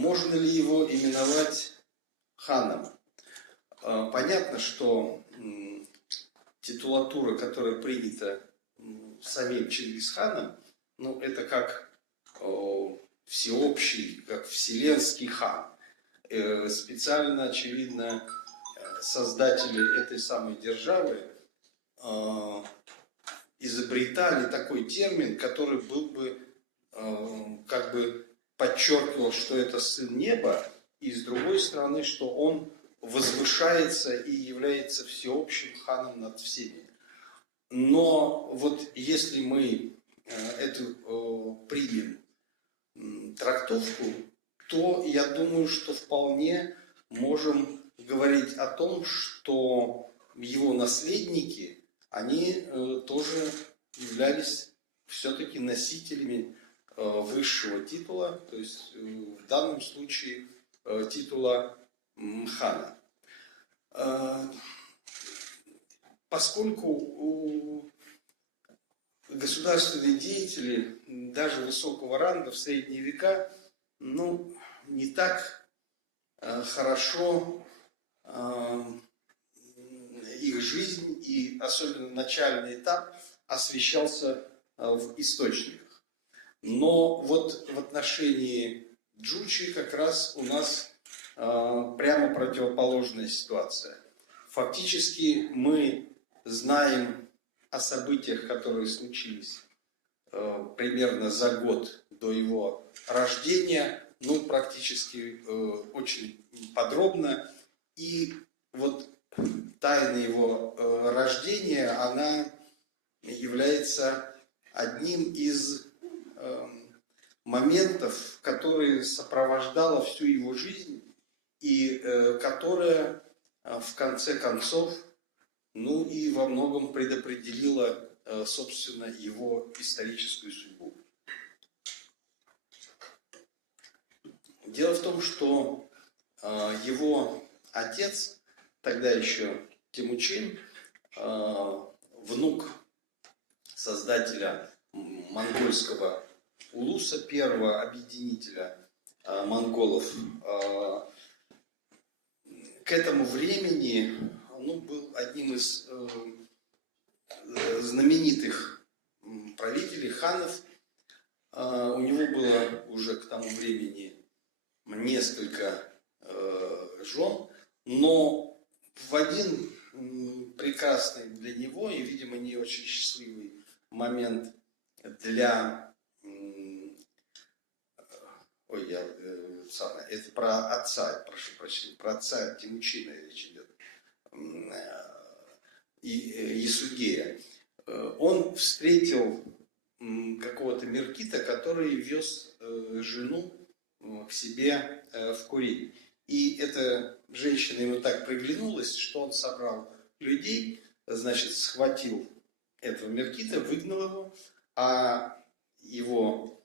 Можно ли его именовать ханом? Понятно, что титулатура, которая принята самим Чингисханом, это как всеобщий, как вселенский хан. Специально, очевидно, создатели этой самой державы изобретали такой термин, который был бы, как бы подчеркивал, что это сын неба, и с другой стороны, что он возвышается и является всеобщим ханом над всеми. Но вот если мы эту примем трактовку, то я думаю, что вполне можем говорить о том, что его наследники, они тоже являлись все-таки носителями высшего титула, то есть в данном случае титула хана. Поскольку государственные деятели, даже высокого ранга в средние века, не так хорошо их жизнь и особенно начальный этап освещался в источниках. Но вот в отношении Джучи как раз у нас прямо противоположная ситуация. Фактически мы знаем о событиях, которые случились примерно за год до его рождения, практически очень подробно. И вот тайна его рождения, она является одним из моментов, которые сопровождала всю его жизнь и которая в конце концов, и во многом предопределила, собственно, его историческую судьбу. Дело в том, что его отец, тогда еще Темучин, внук создателя монгольского улуса, первого объединителя монголов, к этому времени был одним из знаменитых правителей, ханов. У него было уже к тому времени несколько жен, но в один прекрасный для него и, видимо, не очень счастливый момент для... это про отца, прошу прощения, про отца Темучина речь идет, и Ясугея. Он встретил какого-то меркита, который вез жену к себе в Курень. И эта женщина ему так приглянулась, что он собрал людей, схватил этого меркита, выгнал его, а его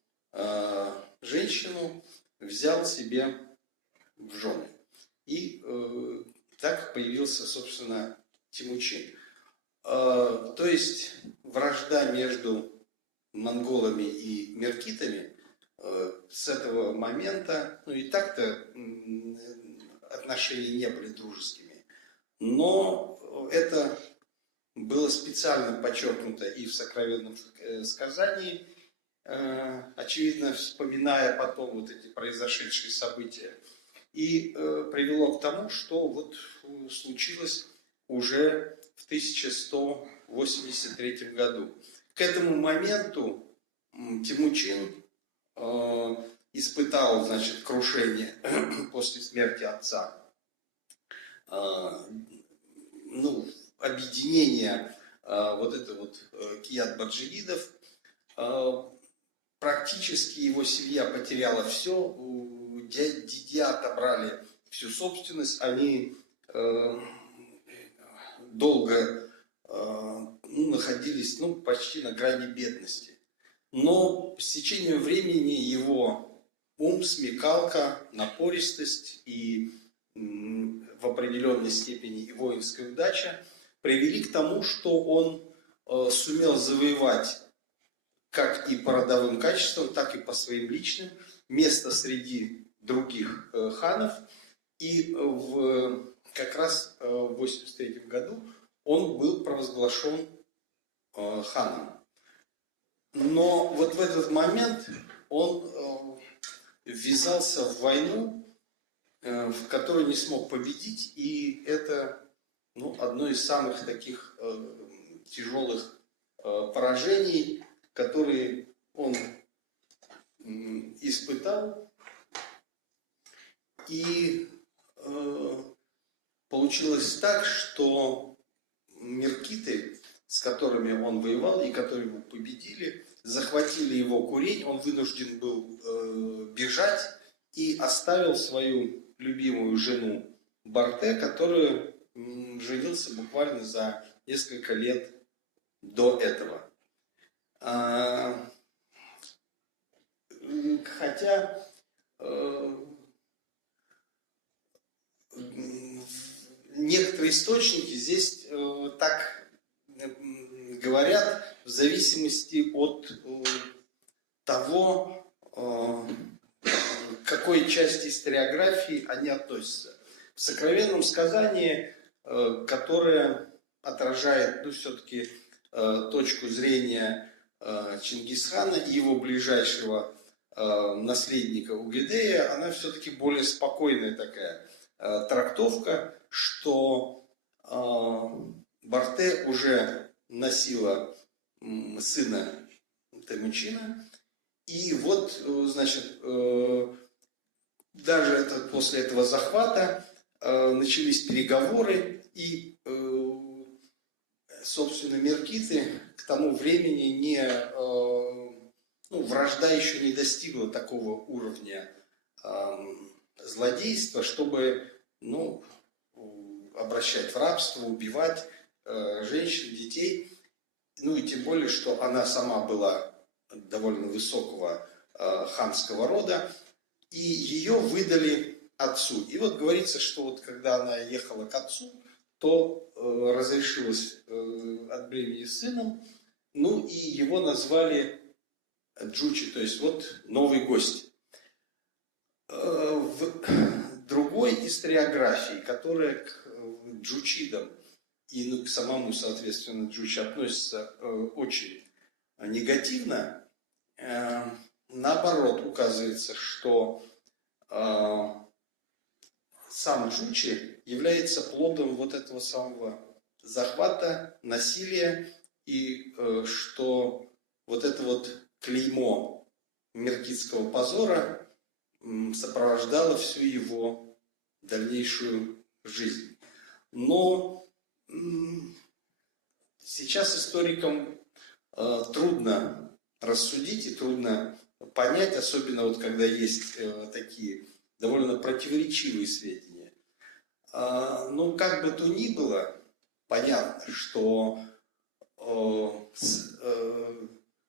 женщину взял себе в жены. И так появился, собственно, Темучин. То есть вражда между монголами и меркитами с этого момента, и так-то отношения не были дружескими, но это было специально подчеркнуто и в сокровенном сказании, очевидно, вспоминая потом вот эти произошедшие события, и привело к тому, что вот случилось уже в 1183 году. К этому моменту Темучин испытал, крушение после смерти отца, объединение кият-баджигидов. Практически его семья потеряла все, дядя отобрали всю собственность, они долго находились почти на грани бедности. Но с течением времени его ум, смекалка, напористость и в определенной степени и воинская удача привели к тому, что он сумел завоевать как и по родовым качествам, так и по своим личным место среди других ханов. И как раз в 83 году он был провозглашен ханом. Но вот в этот момент он ввязался в войну, в которой не смог победить, и это одно из самых таких тяжелых поражений, которые он испытал. И получилось так, что меркиты, с которыми он воевал и которые его победили, захватили его курень, он вынужден был бежать и оставил свою любимую жену Барте, которую женился буквально за несколько лет до этого. Хотя некоторые источники здесь так говорят в зависимости от того, к какой части историографии они относятся. В сокровенном сказании, которое отражает все-таки точку зрения Чингисхана и его ближайшего наследника Угедея, она все-таки более спокойная такая трактовка, что Барте уже носила сына Темучина, и вот, значит, даже после этого захвата начались переговоры, и, собственно, меркиты к тому времени вражда еще не достигла такого уровня злодейства, чтобы обращать в рабство, убивать женщин, детей. И тем более, что она сама была довольно высокого ханского рода, и ее выдали отцу. И вот говорится, что вот когда она ехала к отцу, то разрешилась от бремени с сыном, и его назвали Джучи, то есть вот новый гость. В другой историографии, которая к джучидам и к самому, соответственно, Джучи относится очень негативно, наоборот, указывается, что сам Джучи является плодом вот этого самого захвата, насилия, и что вот это вот клеймо меркитского позора сопровождало всю его дальнейшую жизнь. Но сейчас историкам трудно рассудить и трудно понять, особенно вот когда есть такие довольно противоречивые сведения. Но как бы то ни было, понятно, что с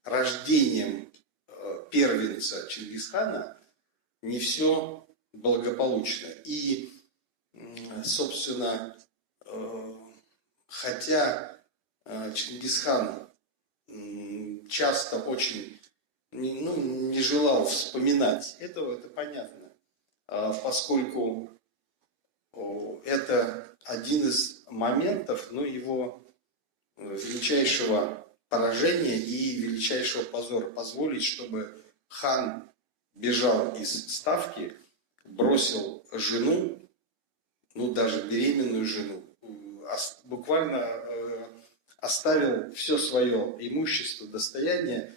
рождением первенца Чингисхана не все благополучно. И, собственно, хотя Чингисхан часто очень не желал вспоминать этого, это понятно, поскольку это один из моментов его величайшего поражения и величайшего позора. Позволить, чтобы хан бежал из ставки, бросил жену, даже беременную жену, буквально оставил все свое имущество, достояние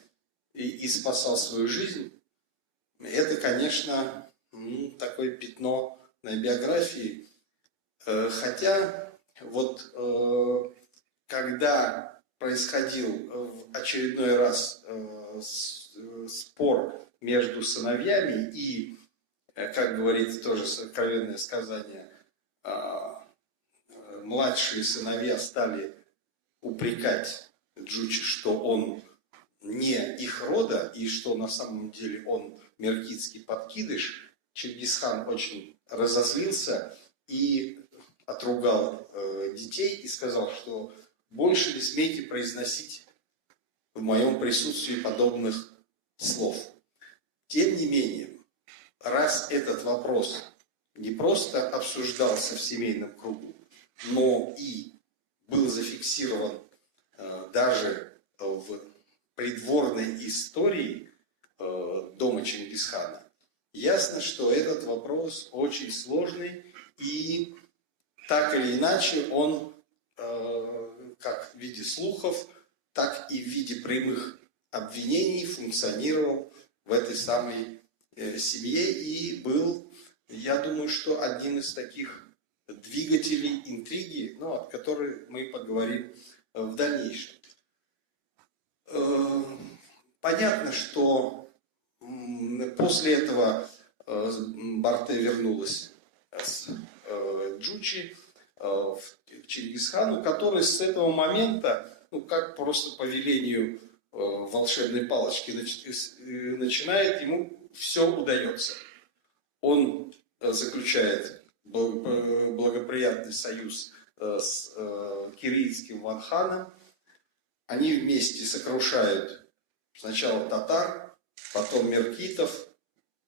и спасал свою жизнь. Это, конечно, такое пятно на биографии. Хотя вот когда происходил в очередной раз спор между сыновьями и, как говорит тоже сокровенное сказание, младшие сыновья стали упрекать Джучи, что он не их рода и что на самом деле он меркитский подкидыш, Чингисхан очень разозлился и отругал детей и сказал, что больше не смейте произносить в моем присутствии подобных слов. Тем не менее, раз этот вопрос не просто обсуждался в семейном кругу, но и был зафиксирован даже в придворной истории дома Чингисхана, ясно, что этот вопрос очень сложный, и так или иначе он как в виде слухов, так и в виде прямых обвинений функционировал в этой самой семье и был, я думаю, что одним из таких двигателей интриги, о которой мы поговорим в дальнейшем. Понятно, что после этого Барте вернулась с Джучи к Чингисхану, который с этого момента, как просто по велению волшебной палочки, начинает, ему все удается. Он заключает благоприятный союз с киргизским ванханом. Они вместе сокрушают сначала татар, потом меркитов,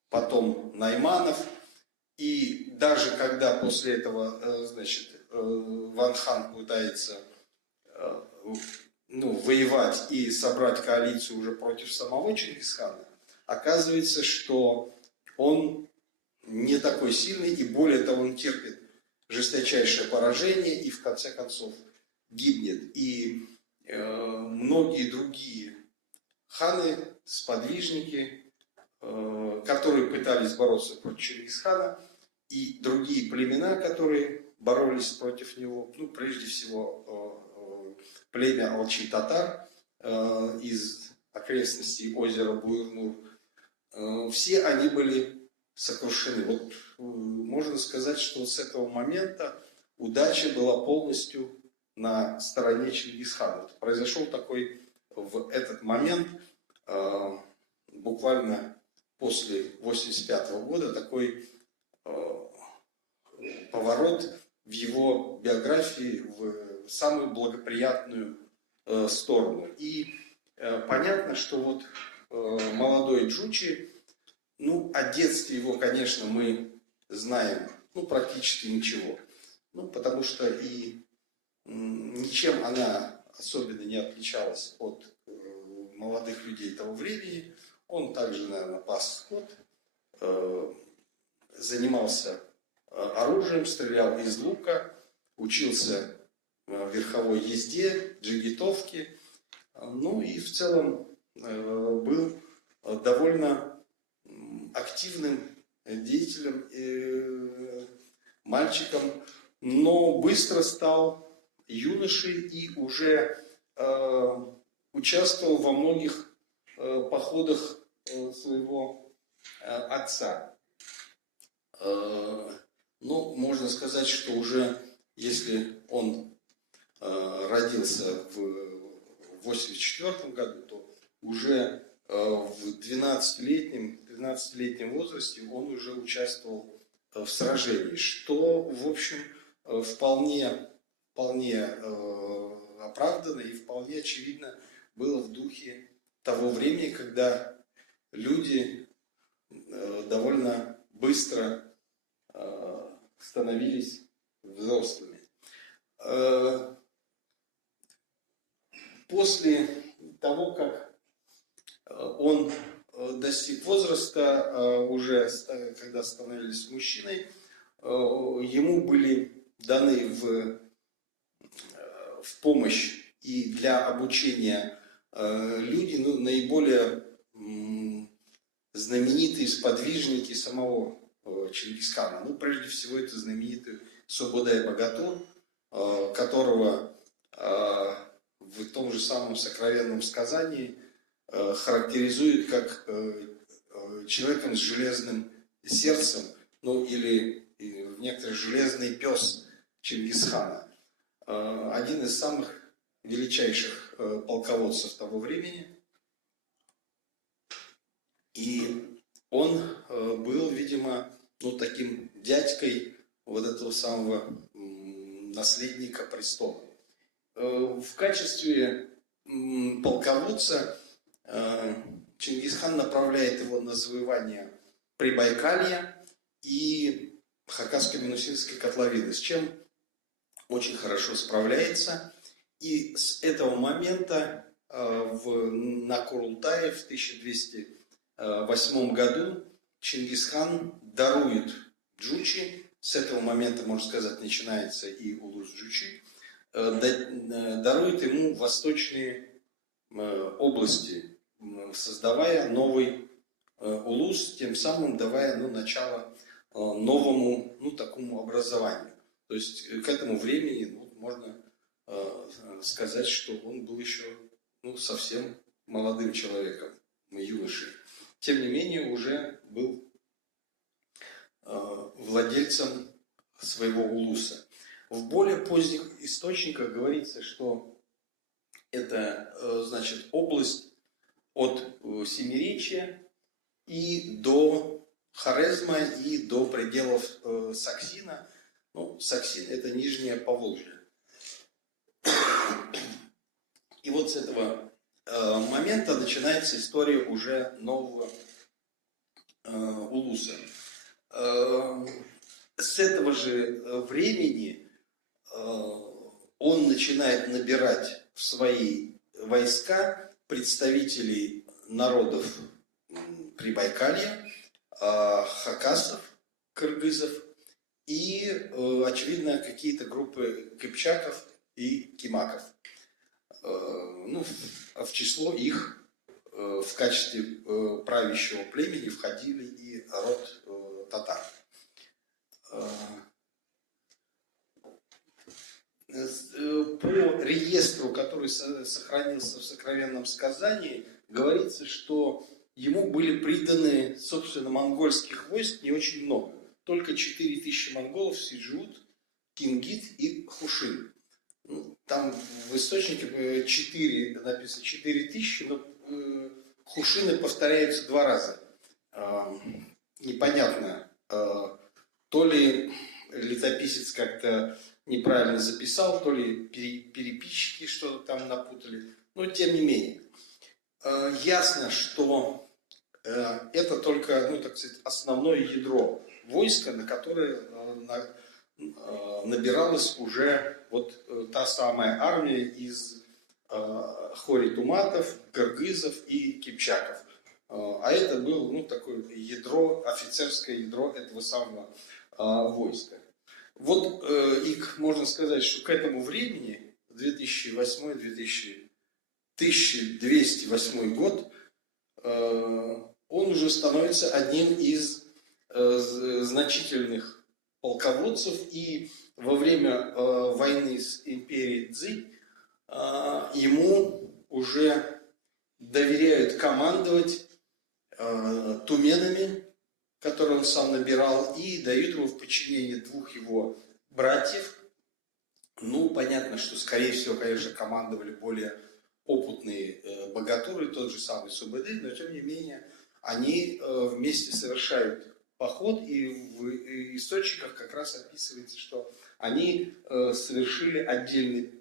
потом найманов. И даже когда после этого, Ван Хан пытается воевать и собрать коалицию уже против самого Чингисхана, оказывается, что он не такой сильный, и более того, он терпит жесточайшее поражение и в конце концов гибнет. И многие другие ханы, сподвижники, которые пытались бороться против Чингисхана, и другие племена, которые боролись против него, прежде всего племя Алчи-татар из окрестностей озера Буйрнур, все они были сокрушены. Можно сказать, что с этого момента удача была полностью на стороне Чингисхана. Произошел такой в этот момент, буквально после 1985 года, такой поворот в его биографии в самую благоприятную сторону. И понятно, что молодой Джучи, о детстве его, конечно, мы знаем практически ничего. Потому что и ничем она особенно не отличалась от молодых людей того времени. Он также, наверное, пас скот, занимался оружием, стрелял из лука, учился верховой езде, джигитовке. И в целом был довольно активным деятелем, мальчиком, но быстро стал юношей и уже участвовал во многих походах своего отца. Можно сказать, что уже если он родился в 1984 году, то уже в 12-летнем возрасте он уже участвовал в сражении, что, в общем, вполне оправданно и вполне очевидно было в духе того времени, когда люди довольно быстро становились взрослыми. После того, как он достиг возраста, уже когда становились мужчиной, ему были даны в помощь и для обучения люди, наиболее знаменитые сподвижники самого Чингисхана. Прежде всего, это знаменитый Сободай-Богатур, которого в том же самом сокровенном сказании характеризует как человеком с железным сердцем, или в некоторых железный пес Чингисхана. Один из самых величайших полководцев того времени. И он был, видимо, таким дядькой этого самого наследника престола. В качестве полководца Чингисхан направляет его на завоевание Прибайкалья и Хакасско-Минусинской котловины, с чем очень хорошо справляется. И с этого момента на Курултае в 1208 году Чингисхан дарует Джучи. С этого момента, можно сказать, начинается и улус Джучи. Дарует ему восточные области, создавая новый улус, тем самым давая начало новому такому образованию. То есть к этому времени можно сказать, что он был еще совсем молодым человеком, юношей. Тем не менее, уже был владельцем своего улуса. В более поздних источниках говорится, что это, значит, область от Семиречья и до Хорезма, и до пределов Саксина. Саксин – это Нижнее Поволжье. И вот с этого момента начинается история уже нового улуса. С этого же времени он начинает набирать в свои войска представителей народов Прибайкалья, хакасов, кыргызов и, очевидно, какие-то группы кыпчаков и кимаков. В число их в качестве правящего племени входили и род татар. По реестру, который сохранился в сокровенном сказании, говорится, что ему были приданы, собственно, монгольских войск не очень много. Только 4000 монголов: Сиджут, Кингит и Хушин. Там в источнике 4, написано 4000, но Хушины повторяются 2 раза. Непонятно, то ли летописец как-то неправильно записал, то ли переписчики что-то там напутали. Но тем не менее, ясно, что это только, так сказать, основное ядро войска, на которое набиралась уже та самая армия из хоритуматов, кыргызов и кипчаков. А это было такое ядро, офицерское ядро этого самого войска. И можно сказать, что к этому времени, 1208 год, он уже становится одним из значительных полководцев, и во время войны с империей Цзинь ему уже доверяют командовать туменами, которые он сам набирал, и дают ему в подчинение 2 его братьев. Понятно, что, скорее всего, конечно, командовали более опытные богатуры, тот же самый Субэдэ, но, тем не менее, они вместе совершают поход, и в источниках как раз описывается, что они совершили отдельный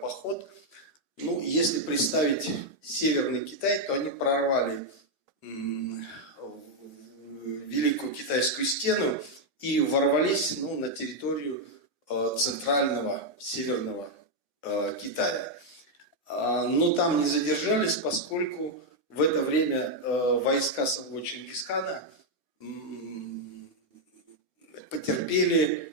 поход. Если представить Северный Китай, то они прорвали Великую Китайскую стену и ворвались на территорию центрального, северного Китая. Но там не задержались, поскольку в это время войска самого Чингисхана потерпели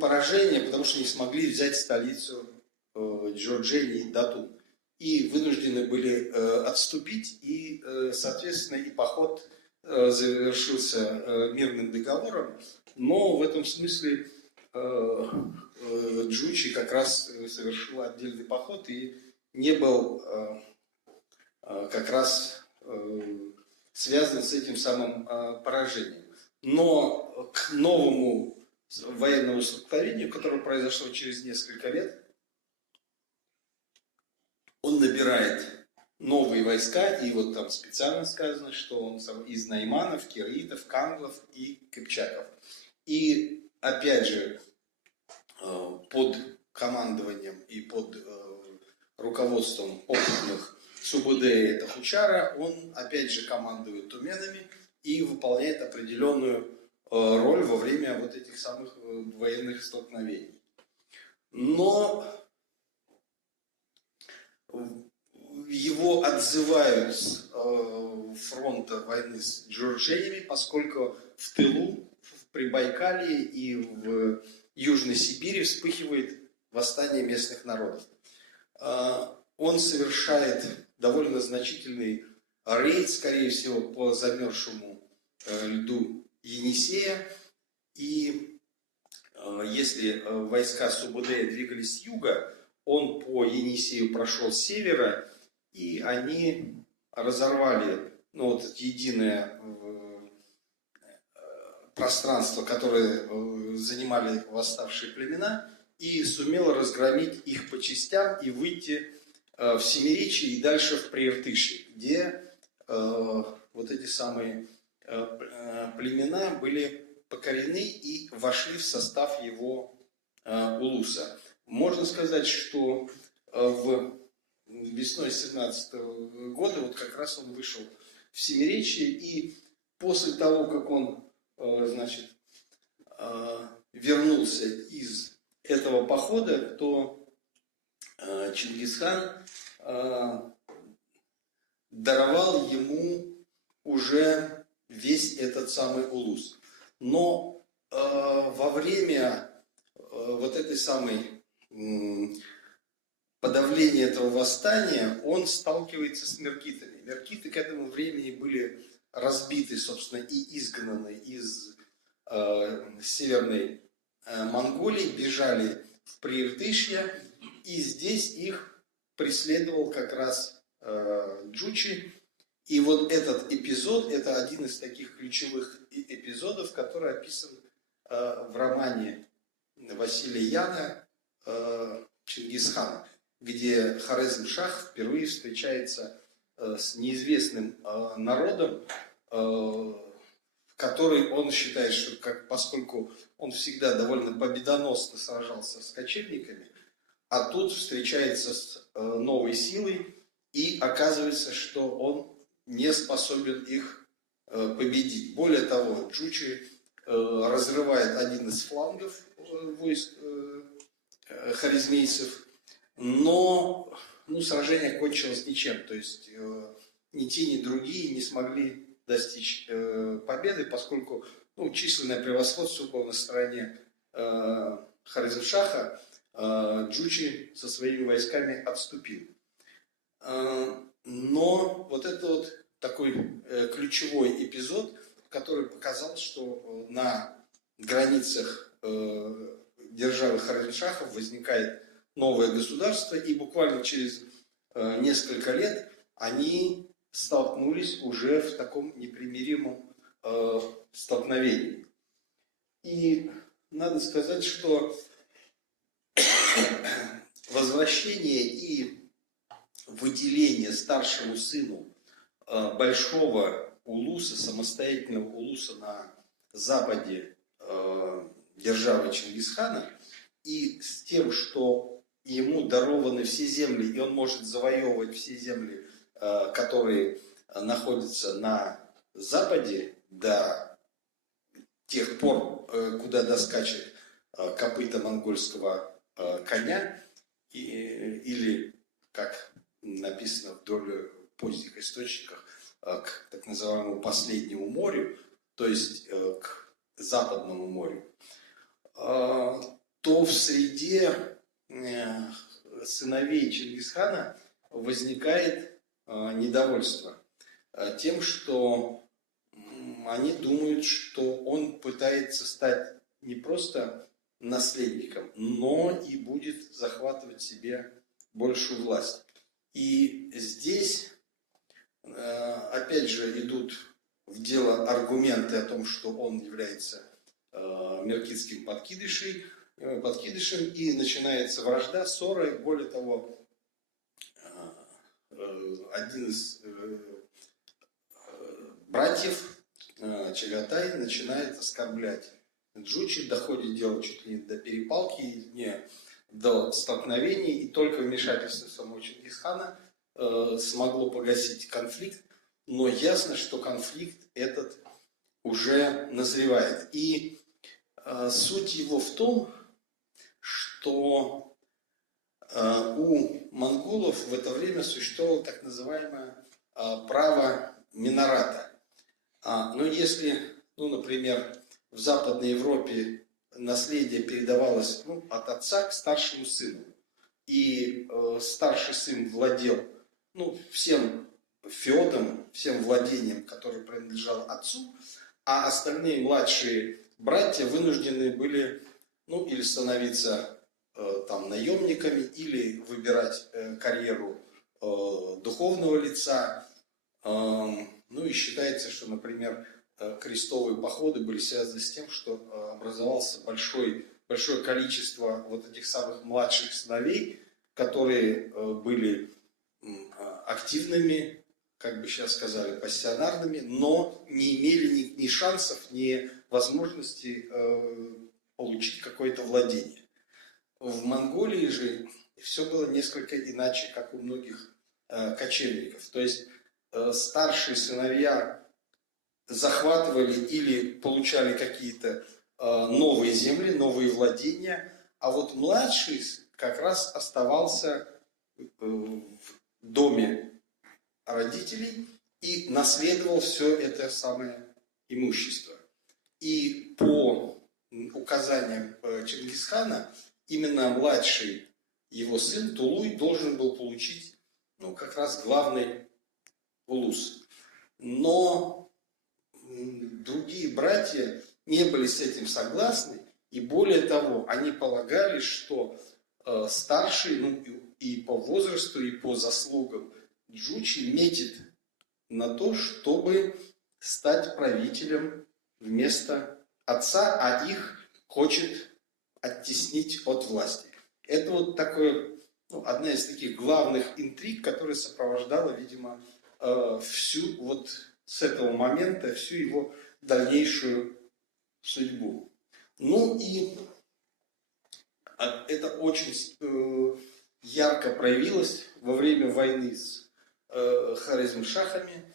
поражение, потому что не смогли взять столицу Джорджини, Датун. И вынуждены были отступить, и, соответственно, и поход завершился мирным договором. Но в этом смысле Джучи как раз совершил отдельный поход и не был как раз связан с этим самым поражением. Но к новому военному столкновению, которое произошло через несколько лет, он набирает новые войска, и там специально сказано, что он из найманов, киргитов, канглов и кыпчаков. И опять же под командованием и под руководством опытных Субэдэ и Тахучара он опять же командует туменами и выполняет определенную роль во время вот этих самых военных столкновений. Но его отзывают с фронта войны с джурджеями, поскольку в тылу, в Прибайкалье и в Южной Сибири вспыхивает восстание местных народов. Он совершает довольно значительный рейд, скорее всего, по замерзшему льду Енисея. И если войска Субудея двигались с юга, он по Енисею прошел с севера, и они разорвали единое пространство, которое занимали восставшие племена, и сумел разгромить их по частям и выйти в Семиречье и дальше в Прииртышье, где вот эти самые племена были покорены и вошли в состав его улуса. Можно сказать, что весной 17 года вот как раз он вышел в Семиречье, и после того, как он вернулся из этого похода, то Чингисхан даровал ему уже весь этот самый улус. Но во время вот этой самой подавления этого восстания он сталкивается с меркитами. Меркиты к этому времени были разбиты, собственно, и изгнаны из Северной Монголии, бежали в Прииртышье, и здесь их преследовал как раз Джучи. И вот этот эпизод, это один из таких ключевых эпизодов, который описан в романе Василия Яна «Чингисхан», где Хорезм-Шах впервые встречается с неизвестным народом, который он считает, что поскольку он всегда довольно победоносно сражался с кочевниками, а тут встречается с новой силой, и оказывается, что он не способен их победить. Более того, Джучи разрывает один из флангов войск хорезмийцев, но сражение кончилось ничем. То есть ни те, ни другие не смогли достичь победы, поскольку численное превосходство было на стороне Хорезм-Шаха. Джучи со своими войсками отступил. Но вот это вот такой ключевой эпизод, который показал, что на границах державы Хорезм-Шаха возникает новое государство, и буквально через несколько лет они столкнулись уже в таком непримиримом столкновении. И надо сказать, что возвращение и выделение старшему сыну большого улуса, самостоятельного улуса на западе державы Чингисхана, и с тем, что ему дарованы все земли, и он может завоевывать все земли, которые находятся на западе, до тех пор, куда доскачет копыта монгольского коня, или, как написано в довольно поздних источниках, к так называемому последнему морю, то есть к Западному морю, то в среде сыновей Чингисхана возникает недовольство тем, что они думают, что он пытается стать не просто наследником, но и будет захватывать себе большую власть. И здесь, опять же, идут в дело аргументы о том, что он является меркитским подкидышем, и начинается вражда, ссора, и более того, один из братьев, Чагатай, начинает оскорблять Джучи, доходит дело чуть ли не до перепалки, не до столкновений, и только вмешательство самого Чингисхана смогло погасить конфликт, но ясно, что конфликт этот уже назревает. И суть его в том, что у монголов в это время существовало так называемое право минората. Но если, например, в Западной Европе наследие передавалось от отца к старшему сыну, и старший сын владел всем феодом, всем владением, которое принадлежало отцу, а остальные младшие братья вынуждены были или становиться наемниками, или выбирать карьеру духовного лица. И считается, что, например, крестовые походы были связаны с тем, что образовалось большое количество вот этих самых младших сыновей, которые были активными, как бы сейчас сказали, пассионарными, но не имели ни шансов, ни возможности получить какое-то владение. В Монголии же все было несколько иначе, как у многих кочевников. То есть старшие сыновья захватывали или получали какие-то новые земли, новые владения, а вот младший как раз оставался в доме родителей и наследовал все это самое имущество. И по указаниям Чингисхана именно младший его сын Тулуй должен был получить как раз главный улус. Но другие братья не были с этим согласны, и более того, они полагали, что старший, и по возрасту, и по заслугам Джучи метит на то, чтобы стать правителем вместо отца, а их хочет оттеснить от власти. Это вот такое, одна из таких главных интриг, которая сопровождала, видимо, всю вот с этого момента, всю его дальнейшую судьбу. И это очень ярко проявилось во время войны с Хорезмшахами.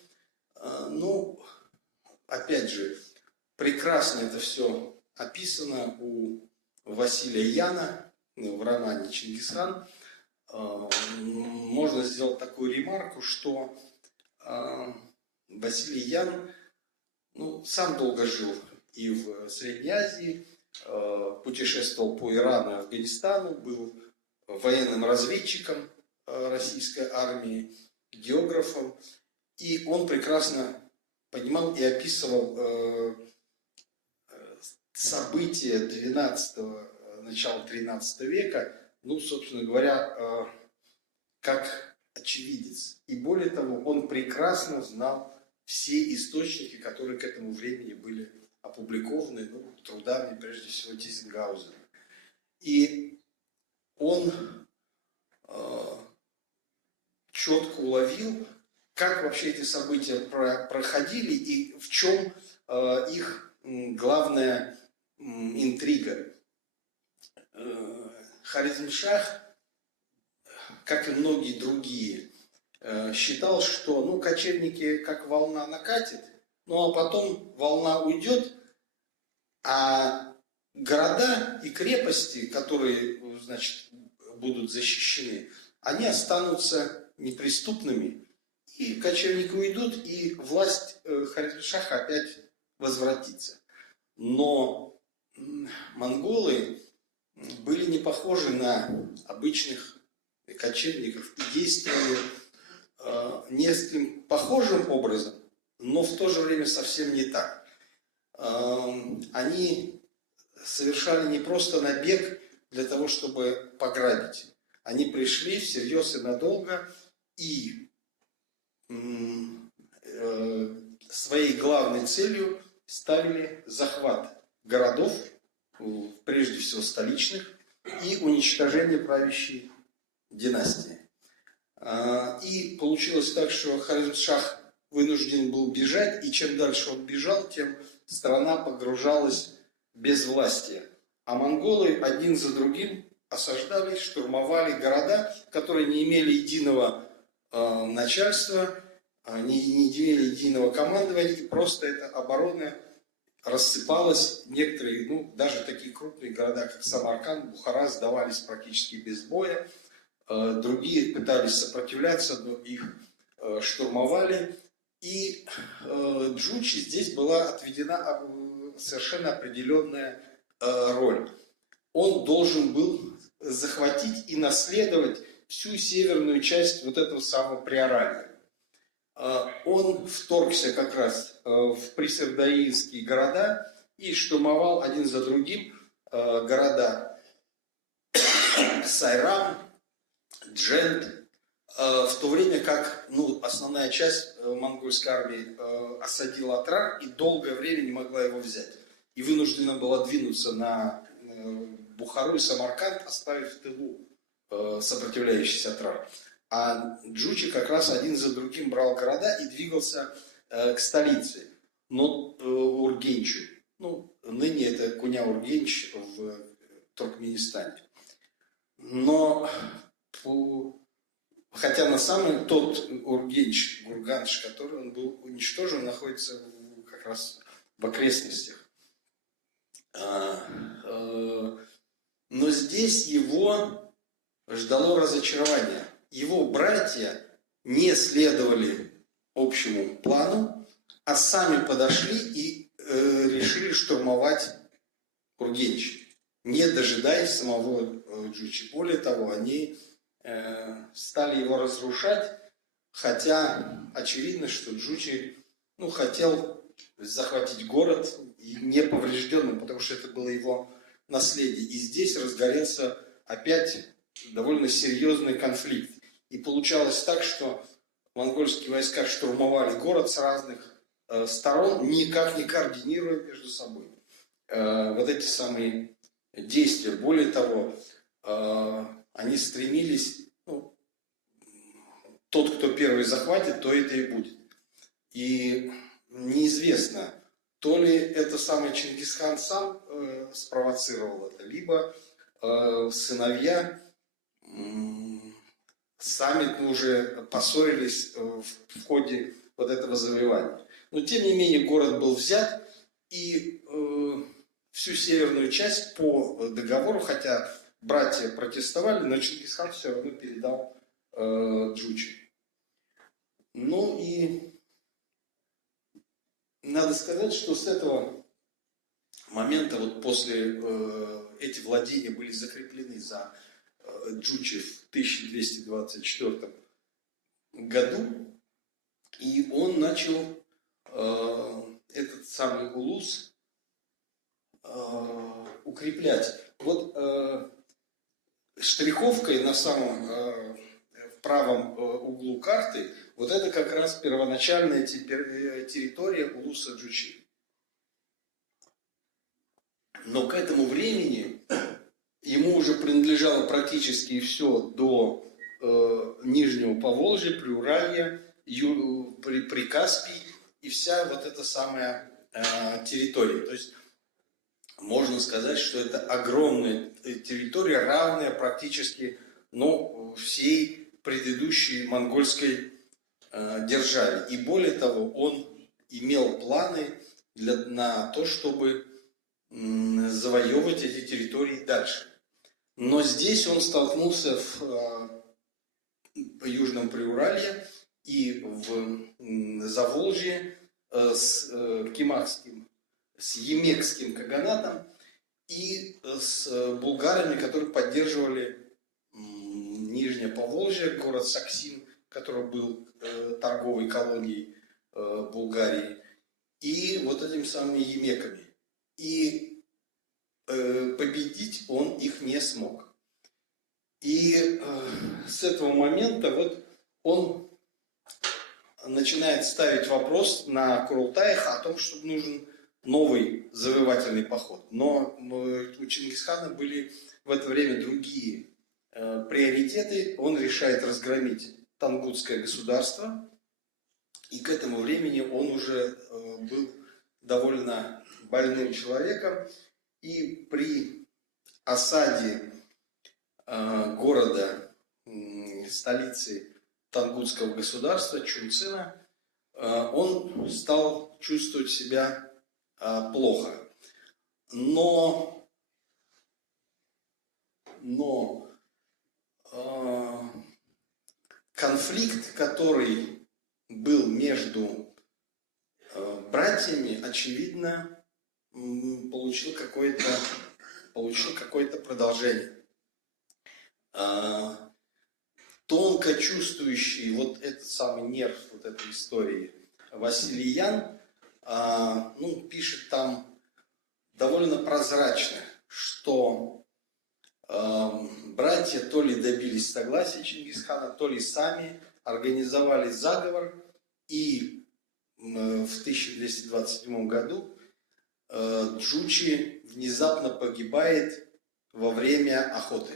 Опять же, прекрасно это все описано у Василия Яна в романе «Чингисхан». Можно сделать такую ремарку, что Василий Ян сам долго жил и в Средней Азии, путешествовал по Ирану и Афганистану, был военным разведчиком российской армии, географом, и он прекрасно понимал и описывал события 12-го, начала 13 века, собственно говоря, как очевидец. И более того, он прекрасно знал все источники, которые к этому времени были опубликованы трудами, прежде всего, Тизенгаузена. И он четко уловил, как вообще эти события проходили и в чем их главная интрига. Хорезмшах, как и многие другие, считал, что кочевники как волна накатит, а потом волна уйдет, а города и крепости, которые, будут защищены, они останутся неприступными, и кочевники уйдут, и власть Хорезмшаха опять возвратится. Но монголы были не похожи на обычных кочевников и действовали несколько похожим образом, но в то же время совсем не так. Они совершали не просто набег для того, чтобы пограбить. Они пришли всерьез и надолго, и своей главной целью ставили захват городов, прежде всего столичных, и уничтожение правящей династии. И получилось так, что Хорезмшах вынужден был бежать, и чем дальше он бежал, тем страна погружалась в безвластие. А монголы один за другим осаждали, штурмовали города, которые не имели единого начальства, не имели единого командования, и просто эта оборона рассыпалась. Некоторые, ну, даже такие крупные города, как Самарканд, Бухара, сдавались практически без боя. Другие пытались сопротивляться, но их штурмовали. И Джучи здесь была отведена совершенно определенная роль. Он должен был захватить и наследовать всю северную часть вот этого самого Приоралья. Он вторгся как раз в присердаинские города и штурмовал один за другим города Сайрам, Джент, в то время как основная часть монгольской армии осадила Атрар и долгое время не могла его взять. И вынуждена была двинуться на Бухару и Самарканд, оставив в тылу сопротивляющийся Атрар. А Джучи как раз один за другим брал города и двигался к столице, но Ургенчу. Ныне это Куня-Ургенч в Туркменистане. Но хотя на самом тот Ургенч, Гурганш, который он был уничтожен, находится как раз в окрестностях. Но здесь его ждало разочарование. Его братья не следовали общему плану, а сами подошли и решили штурмовать Ургенч, не дожидаясь самого Джучи. Более того, они стали его разрушать, хотя очевидно, что Джучи хотел захватить город неповрежденным, потому что это было его наследие. И здесь разгорелся опять довольно серьезный конфликт. И получалось так, что монгольские войска штурмовали город с разных сторон, никак не координируя между собой вот эти самые действия. Более того, они стремились, тот, кто первый захватит, то это и будет. И неизвестно, то ли это самый Чингисхан сам спровоцировал это, либо сыновья сами уже поссорились в ходе вот этого завоевания. Но тем не менее город был взят, и всю северную часть по договору, хотя братья протестовали, но Чингисхан все равно передал Джучи. И надо сказать, что с этого момента, после эти владения были закреплены за Джучи в 1224 году, и он начал этот самый улус укреплять. Штриховкой на самом в правом углу карты это как раз первоначальная территория улуса Джучи. Но к этому времени ему уже принадлежало практически все до Нижнего Поволжья, Приуралья, Прикаспий и вся эта самая территория. То есть можно сказать, что это огромная территория, равная практически всей предыдущей монгольской державе. И более того, он имел планы на то, чтобы завоевывать эти территории дальше. Но здесь он столкнулся в Южном Приуралье и в Заволжье с Кимахским, с Емекским каганатом и с булгарами, которые поддерживали Нижнее Поволжье, город Саксин, который был торговой колонией Булгарии, и этими самыми емеками. И победить он их не смог. И с этого момента он начинает ставить вопрос на Курултаях о том, что нужен новый завоевательный поход. Но у Чингисхана были в это время другие приоритеты. Он решает разгромить Тангутское государство. И к этому времени он уже был довольно больным человеком. И при осаде города, столицы Тангутского государства, Чунцина, он стал чувствовать себя плохо. Но конфликт, который был между братьями, очевидно, получил какое-то продолжение. Тонко чувствующий вот этот самый нерв вот этой истории Василий Ян, пишет там довольно прозрачно, что братья то ли добились согласия Чингисхана, то ли сами организовали заговор, и в 1227 году Джучи внезапно погибает во время охоты.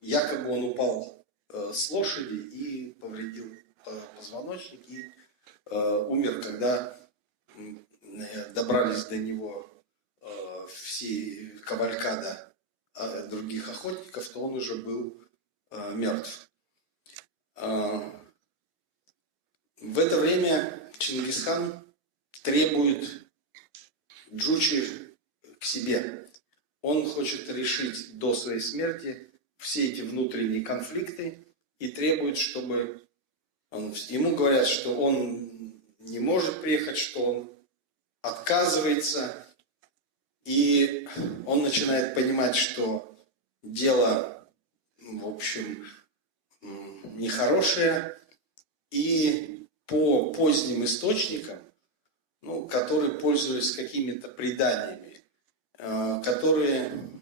Якобы он упал с лошади и повредил позвоночник и умер, когда добрались до него все кавалькада других охотников, то он уже был мертв. В это время Чингисхан требует Джучи к себе. Он хочет решить до своей смерти все эти внутренние конфликты и требует, чтобы ему говорят, что он не может приехать, что он отказывается. И он начинает понимать, что дело, в общем, нехорошее. И по поздним источникам, которые пользуются какими-то преданиями, которые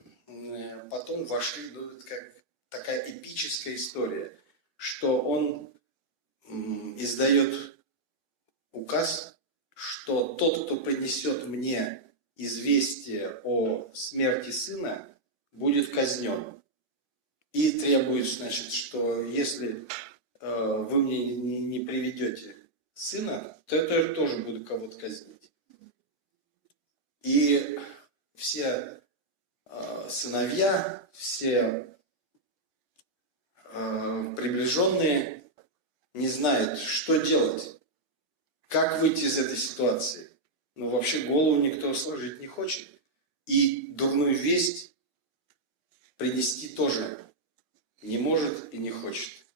потом вошли, как такая эпическая история, что он издает указ, что тот, кто принесет мне известие о смерти сына, будет казнен. И требует, что если вы мне не приведете сына, то я тоже буду кого-то казнить. И все сыновья, все приближенные не знают, что делать, как выйти из этой ситуации. Вообще голову никто сложить не хочет. И дурную весть принести тоже не может и не хочет.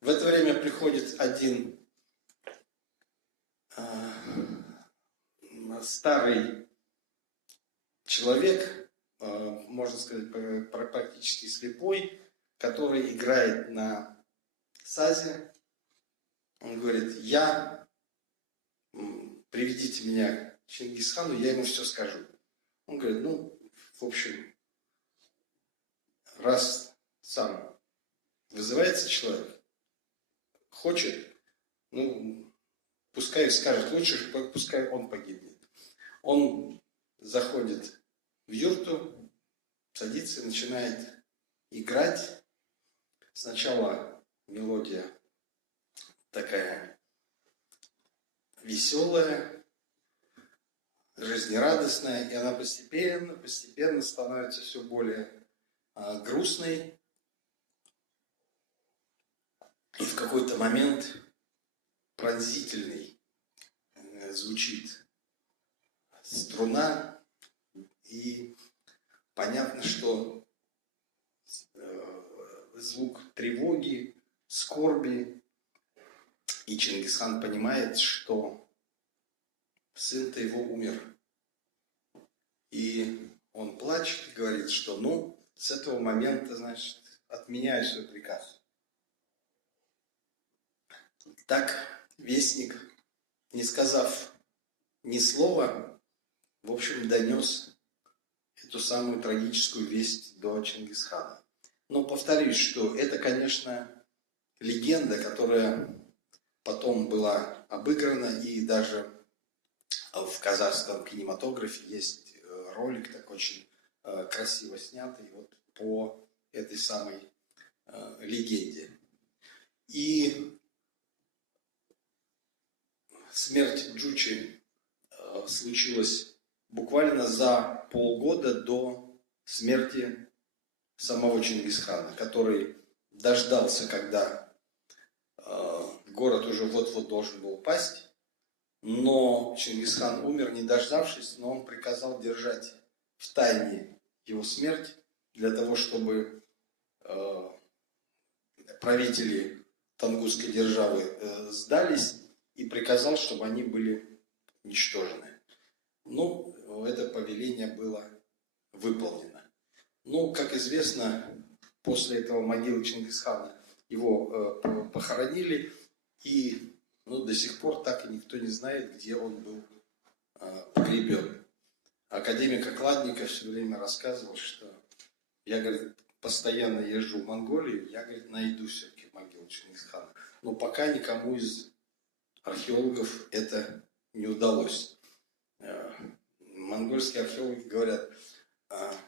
В это время приходит один старый человек, можно сказать, практически слепой, который играет на сазе. Он говорит: приведите меня к Чингисхану, я ему все скажу. Он говорит: в общем, раз сам вызывается человек, хочет, пускай скажет, лучше пускай он погибнет. Он заходит в юрту, садится и начинает играть. Сначала мелодия такая веселая, жизнерадостная, и она постепенно становится все более грустной. И в какой-то момент пронзительный звучит струна, и понятно, что звук тревоги, скорби, и Чингисхан понимает, что сын-то его умер. И он плачет и говорит, что с этого момента, отменяю свой приказ. Так вестник, не сказав ни слова, в общем, донес эту самую трагическую весть до Чингисхана. Но повторюсь, что это, конечно, легенда, которая потом была обыграна, и даже в казахском кинематографе есть ролик так очень красиво снятый по этой самой легенде. И смерть Джучи случилась буквально за полгода до смерти самого Чингисхана, который дождался, когда город уже вот-вот должен был пасть, Но Чингисхан умер, не дождавшись, но он приказал держать в тайне его смерть для того, чтобы правители Тангутской державы сдались, и приказал, чтобы они были уничтожены. Ну, это повеление было выполнено. Ну, как известно, после этого могилы Чингисхана его похоронили, и до сих пор так и никто не знает, где он был погребен. Академик Окладников все время рассказывал, что я, говорит, постоянно езжу в Монголию, я, говорит, найду все-таки могилу Чингисхана. Но пока никому из археологов это не удалось. Монгольские археологи говорят,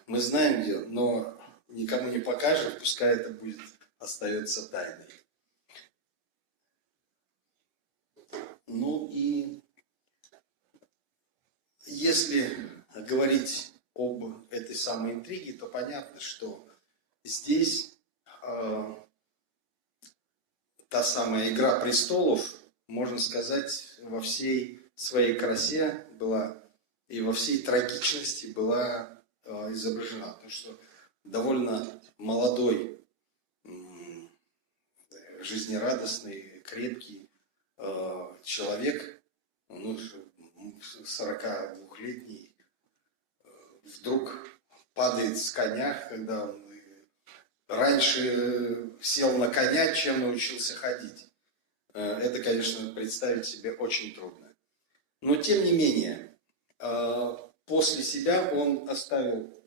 мы знаем где, но никому не покажем, пускай это будет, остается тайной. Ну и если говорить об этой самой интриге, то понятно, что здесь та самая «Игра престолов», можно сказать, во всей своей красе была и во всей трагичности была изображена. Потому что довольно молодой, жизнерадостный, крепкий человек, 42-летний, вдруг падает с коня, когда он раньше сел на коня, чем научился ходить. Это, конечно, представить себе очень трудно. Но, тем не менее, после себя он оставил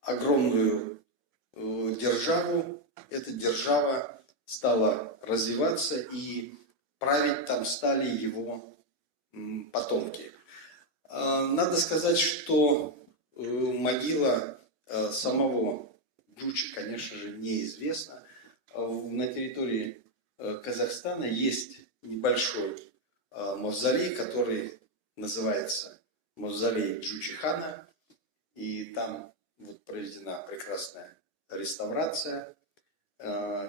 огромную державу. Эта держава стала развиваться, и править там стали его потомки. Надо сказать, что могила самого Джучи, конечно же, неизвестна. На территории Казахстана есть небольшой мавзолей, который называется мавзолей Джучи-хана. И там проведена прекрасная реставрация,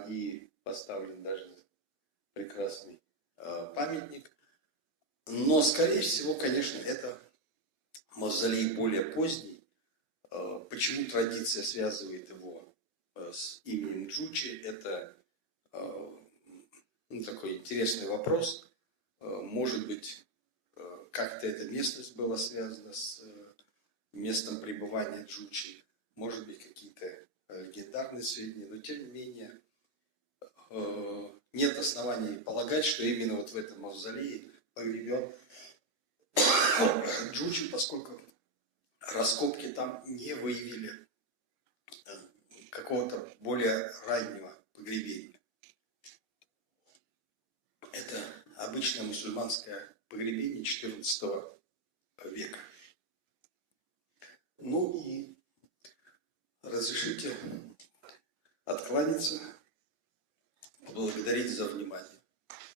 и поставлен даже прекрасный памятник. Но, скорее всего, конечно, это мавзолей более поздний. Почему традиция связывает его с именем Джучи? Это такой интересный вопрос. Может быть, как-то эта местность была связана с местом пребывания Джучи. Может быть, какие-то легендарные сведения. Но, тем не менее, нет оснований полагать, что именно в этом мавзолее погребен Джучи, поскольку раскопки там не выявили какого-то более раннего погребения. Это обычное мусульманское погребение XIV века. Ну и разрешите откланяться, поблагодарить за внимание.